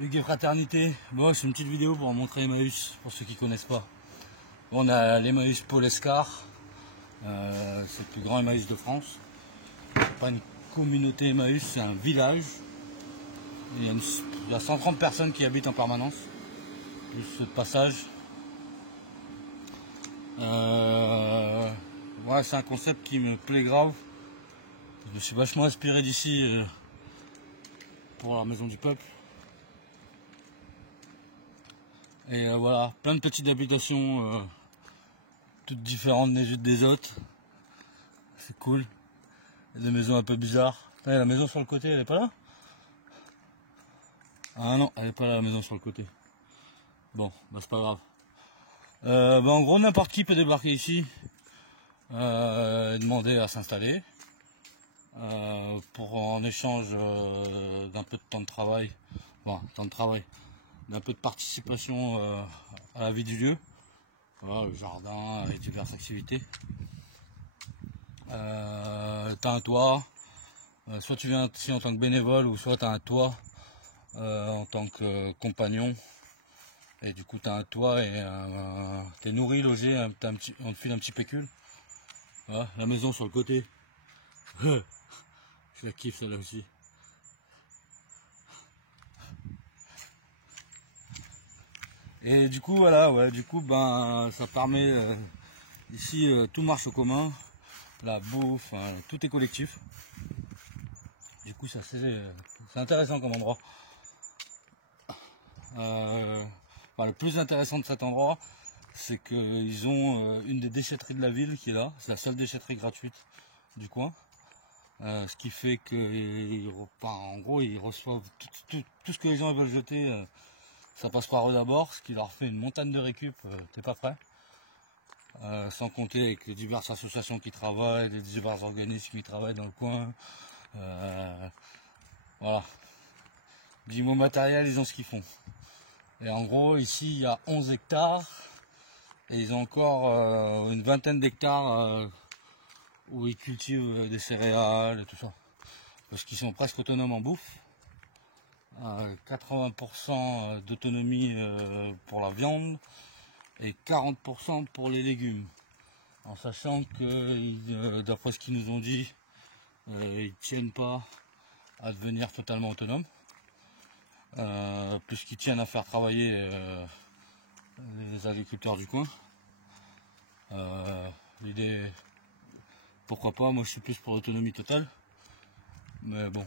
Hugues et Fraternité, bon, c'est une petite vidéo pour montrer Emmaüs, pour ceux qui ne connaissent pas. Bon, on a l'Emmaüs Paul Escar, c'est le plus grand Emmaüs de France. C'est pas une communauté Emmaüs, c'est un village. Il y a 130 personnes qui habitent en permanence, plus ce passage. Ouais, c'est un concept qui me plaît grave. Je me suis vachement inspiré d'ici pour la maison du peuple. Et voilà, plein de petites habitations, toutes différentes les unes des autres. C'est cool. Il y a des maisons un peu bizarres. Putain, la maison sur le côté, elle est pas là? Ah non, elle est pas là, la maison sur le côté. Bon, bah c'est pas grave. Bah en gros, n'importe qui peut débarquer ici et demander à s'installer. Pour en échange d'un peu de temps de travail, bon, temps de travail, d'un peu de participation à la vie du lieu, voilà, le jardin et diverses activités. T'as un toit, soit tu viens ici en tant que bénévole, ou soit tu as un toit en tant que compagnon, et du coup tu as un toit et t'es nourri, logé, on te file un petit pécule. Voilà, la maison sur le côté. Je la kiffe celle-là aussi. Et du coup voilà, ouais, du coup ben ça permet ici tout marche au commun, la bouffe, tout est collectif. Du coup ça c'est intéressant comme endroit. Le plus intéressant de cet endroit, c'est qu'ils ont une des déchetteries de la ville qui est là, c'est la seule déchetterie gratuite du coin. Ce qui fait que en gros ils reçoivent tout ce que les gens veulent jeter, ça passe par eux d'abord, ce qui leur fait une montagne de récup, t'es pas prêt. Sans compter avec les diverses associations qui travaillent, les divers organismes qui travaillent dans le coin. Voilà. Niveau matériel, ils ont ce qu'ils font. Et en gros, ici, il y a 11 hectares. Et ils ont encore une vingtaine d'hectares où ils cultivent des céréales et tout ça. Parce qu'ils sont presque autonomes en bouffe. 80% d'autonomie pour la viande et 40% pour les légumes. En sachant que, d'après ce qu'ils nous ont dit, ils tiennent pas à devenir totalement autonomes. Puisqu'ils tiennent à faire travailler les agriculteurs du coin. L'idée, pourquoi pas, moi je suis plus pour l'autonomie totale. Mais bon,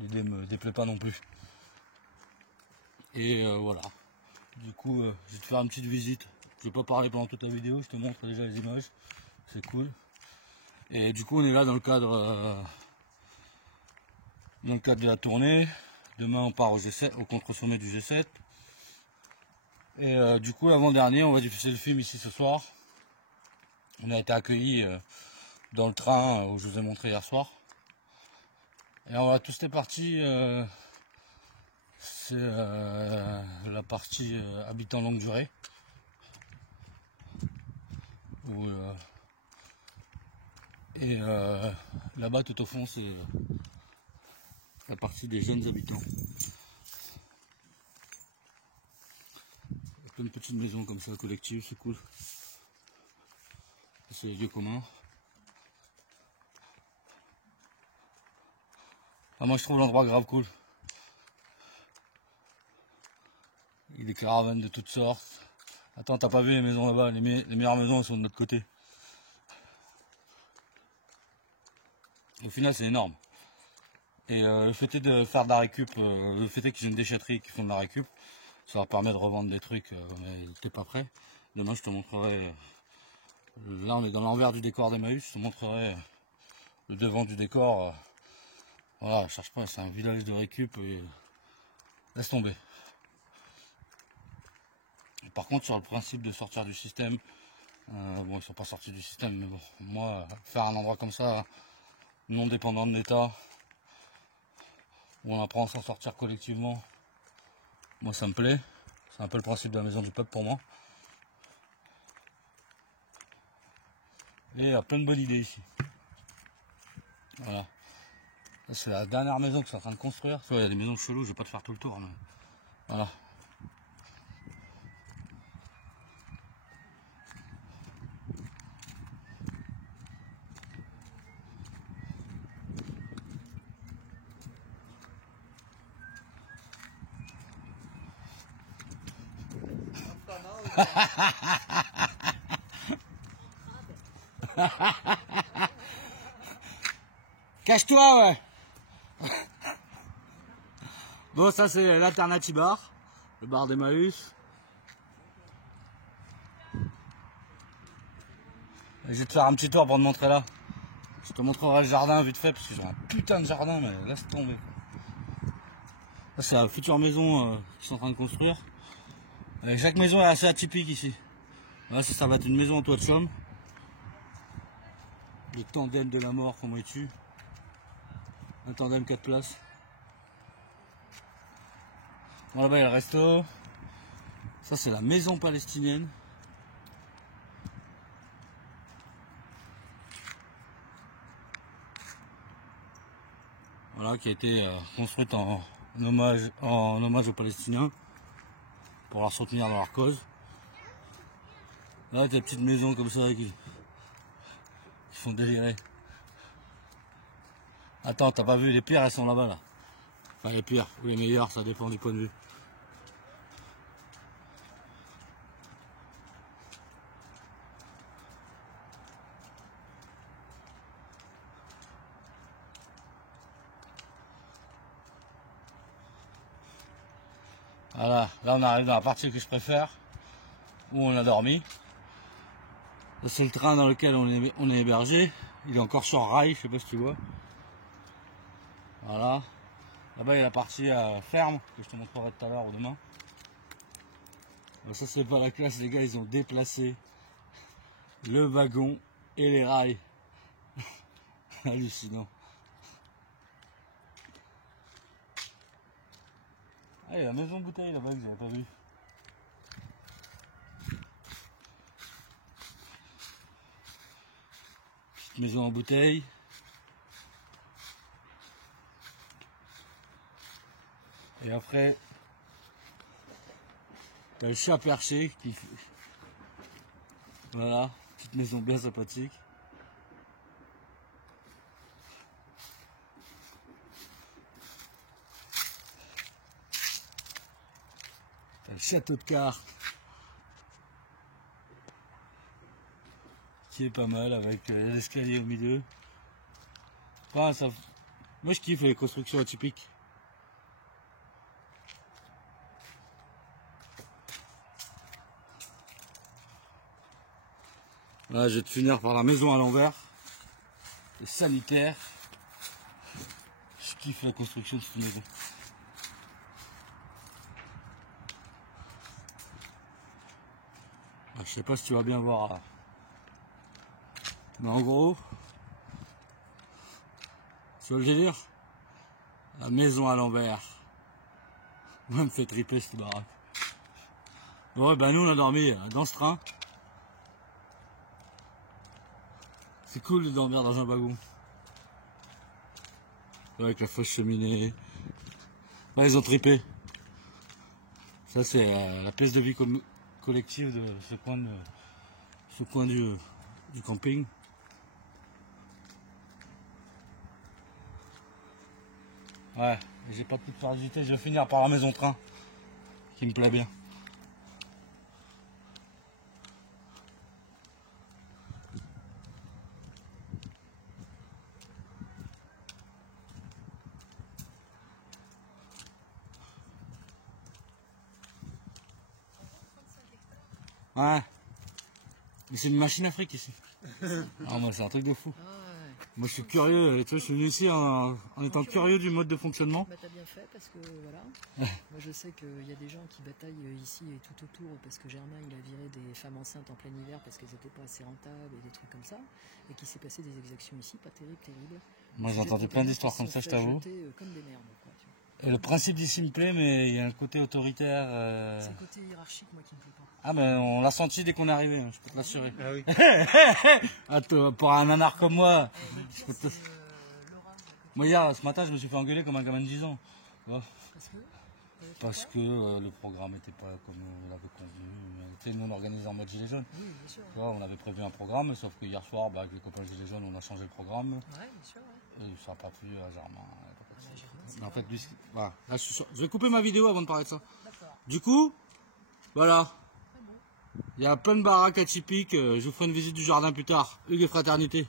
l'idée me déplaît pas non plus. Et voilà. Du coup, je vais te faire une petite visite. Je vais pas parler pendant toute la vidéo, je te montre déjà les images. C'est cool. Et du coup, on est là dans le cadre de la tournée. Demain, on part au G7, au contre-sommet du G7. Et du coup, l'avant-dernier, on va diffuser le film ici ce soir. On a été accueillis dans le train où je vous ai montré hier soir. Et on va tous les parties. C'est la partie habitant longue durée. Et là-bas, tout au fond, c'est la partie des jeunes habitants. Il y a plein de petites maisons comme ça, collectives, c'est cool. C'est les lieux communs. Moi, je trouve l'endroit grave cool. Il y a des caravanes de toutes sortes. Attends, t'as pas vu les maisons là-bas? Les meilleures maisons, elles sont de l'autre côté. Au final, c'est énorme. Et le fait est de faire de la récup, le fait est qu'ils ont une déchetterie qui font de la récup, ça leur permet de revendre des trucs, mais t'es pas prêt. Demain, je te montrerai. Là, on est dans l'envers du décor d'Emmaüs, je te montrerai le devant du décor. Voilà, je cherche pas, c'est un village de récup et laisse tomber. Et par contre, sur le principe de sortir du système, bon, ils sont pas sortis du système, mais bon, moi, faire un endroit comme ça, non dépendant de l'État, où on apprend à s'en sortir collectivement, moi ça me plaît. C'est un peu le principe de la maison du peuple pour moi. Et il y a plein de bonnes idées ici. Voilà. C'est la dernière maison que je suis en train de construire. Il y a des maisons cheloues, je vais pas te faire tout le tour. Mais Voilà. Cache-toi, ouais. Bon, ça c'est l'Alternative Bar, le bar d'Emmaüs. Je vais te faire un petit tour pour te montrer là. Je te montrerai le jardin vite fait parce que j'ai un putain de jardin, mais laisse tomber. Ça c'est la future maison qu'ils sont en train de construire. Et chaque maison est assez atypique ici. Là, ça va être une maison en toit de chaume. Le tandem de la mort, comment il tue. Un tandem 4 places. Bon, là-bas il y a le resto. Ça c'est la maison palestinienne. Voilà, qui a été construite en hommage aux Palestiniens pour leur soutenir dans leur cause. Là, il y a des petites maisons comme ça qui font délirer. Attends, t'as pas vu, les pires elles sont là-bas là. Enfin les pires ou les meilleures, ça dépend du point de vue. Voilà, là on arrive dans la partie que je préfère, où on a dormi. C'est le train dans lequel on est hébergé. Il est encore sur rail, je sais pas si tu vois. Voilà. Là-bas il y a la partie ferme, que je te montrerai tout à l'heure ou demain. Ça c'est pas la classe, les gars, ils ont déplacé le wagon et les rails. Hallucinant. Ah, il y a la maison bouteille là-bas que j'avais pas vu. Petite maison en bouteille. Et après, t'as le chat perché qui fait... Voilà, petite maison bien sympathique. T'as le château de cartes qui est pas mal avec l'escalier au milieu. Enfin, ça... Moi je kiffe les constructions atypiques. Là, je vais te finir par la maison à l'envers. Les sanitaires. Je kiffe la construction de cette maison. Je sais pas si tu vas bien voir là. Mais en gros, tu vois le délire? La maison à l'envers. Moi, me fait triper cette baraque. Ouais, ben nous on a dormi dans ce train. C'est cool de dormir dans un wagon. Avec la fausse cheminée. Là, ils ont tripé. Ça, c'est la pièce de vie collective de ce coin du camping. Ouais, j'ai pas toute curiosité, je vais finir par la maison train, qui me plaît bien. Ouais. Mais c'est une machine à fric ici. Ah, moi c'est un truc de fou. Moi je suis curieux, tu vois, je suis venu ici en étant curieux du mode de fonctionnement. Bah t'as bien fait parce que voilà. Moi je sais qu'il y a des gens qui bataillent ici et tout autour parce que Germain il a viré des femmes enceintes en plein hiver parce qu'elles n'étaient pas assez rentables et des trucs comme ça. Et qu'il s'est passé des exactions ici, pas terribles. Moi j'entendais plein d'histoires comme ça, je t'avoue. Comme des merdes, quoi, tu vois. Et le principe d'ici me plaît, mais il y a un côté autoritaire. C'est le côté hiérarchique, moi, qui me plaît pas. Ah, mais on l'a senti dès qu'on est arrivé, hein, je peux te l'assurer. Ah oui. Attends, pour un nanar comme moi, je peux te... Moi hier, ce matin, je me suis fait engueuler comme un gamin de 10 ans. Tu vois. Parce que parce que le programme n'était pas comme on l'avait convenu. Tu sais, nous on organisait en mode gilet jaune. Oui, bien sûr. Tu vois, on avait prévu un programme, sauf que hier soir, avec les copains gilets jaunes, on a changé le programme. Ouais, bien sûr, ouais. Et ça n'a pas plu à Germain. Germain, Mais en fait, lui, voilà. Là, je vais couper ma vidéo avant de parler de ça. d'accord. Du coup, voilà. Très bon. Il y a plein de baraques atypiques. Je vous ferai une visite du jardin plus tard. Hugues et Fraternité.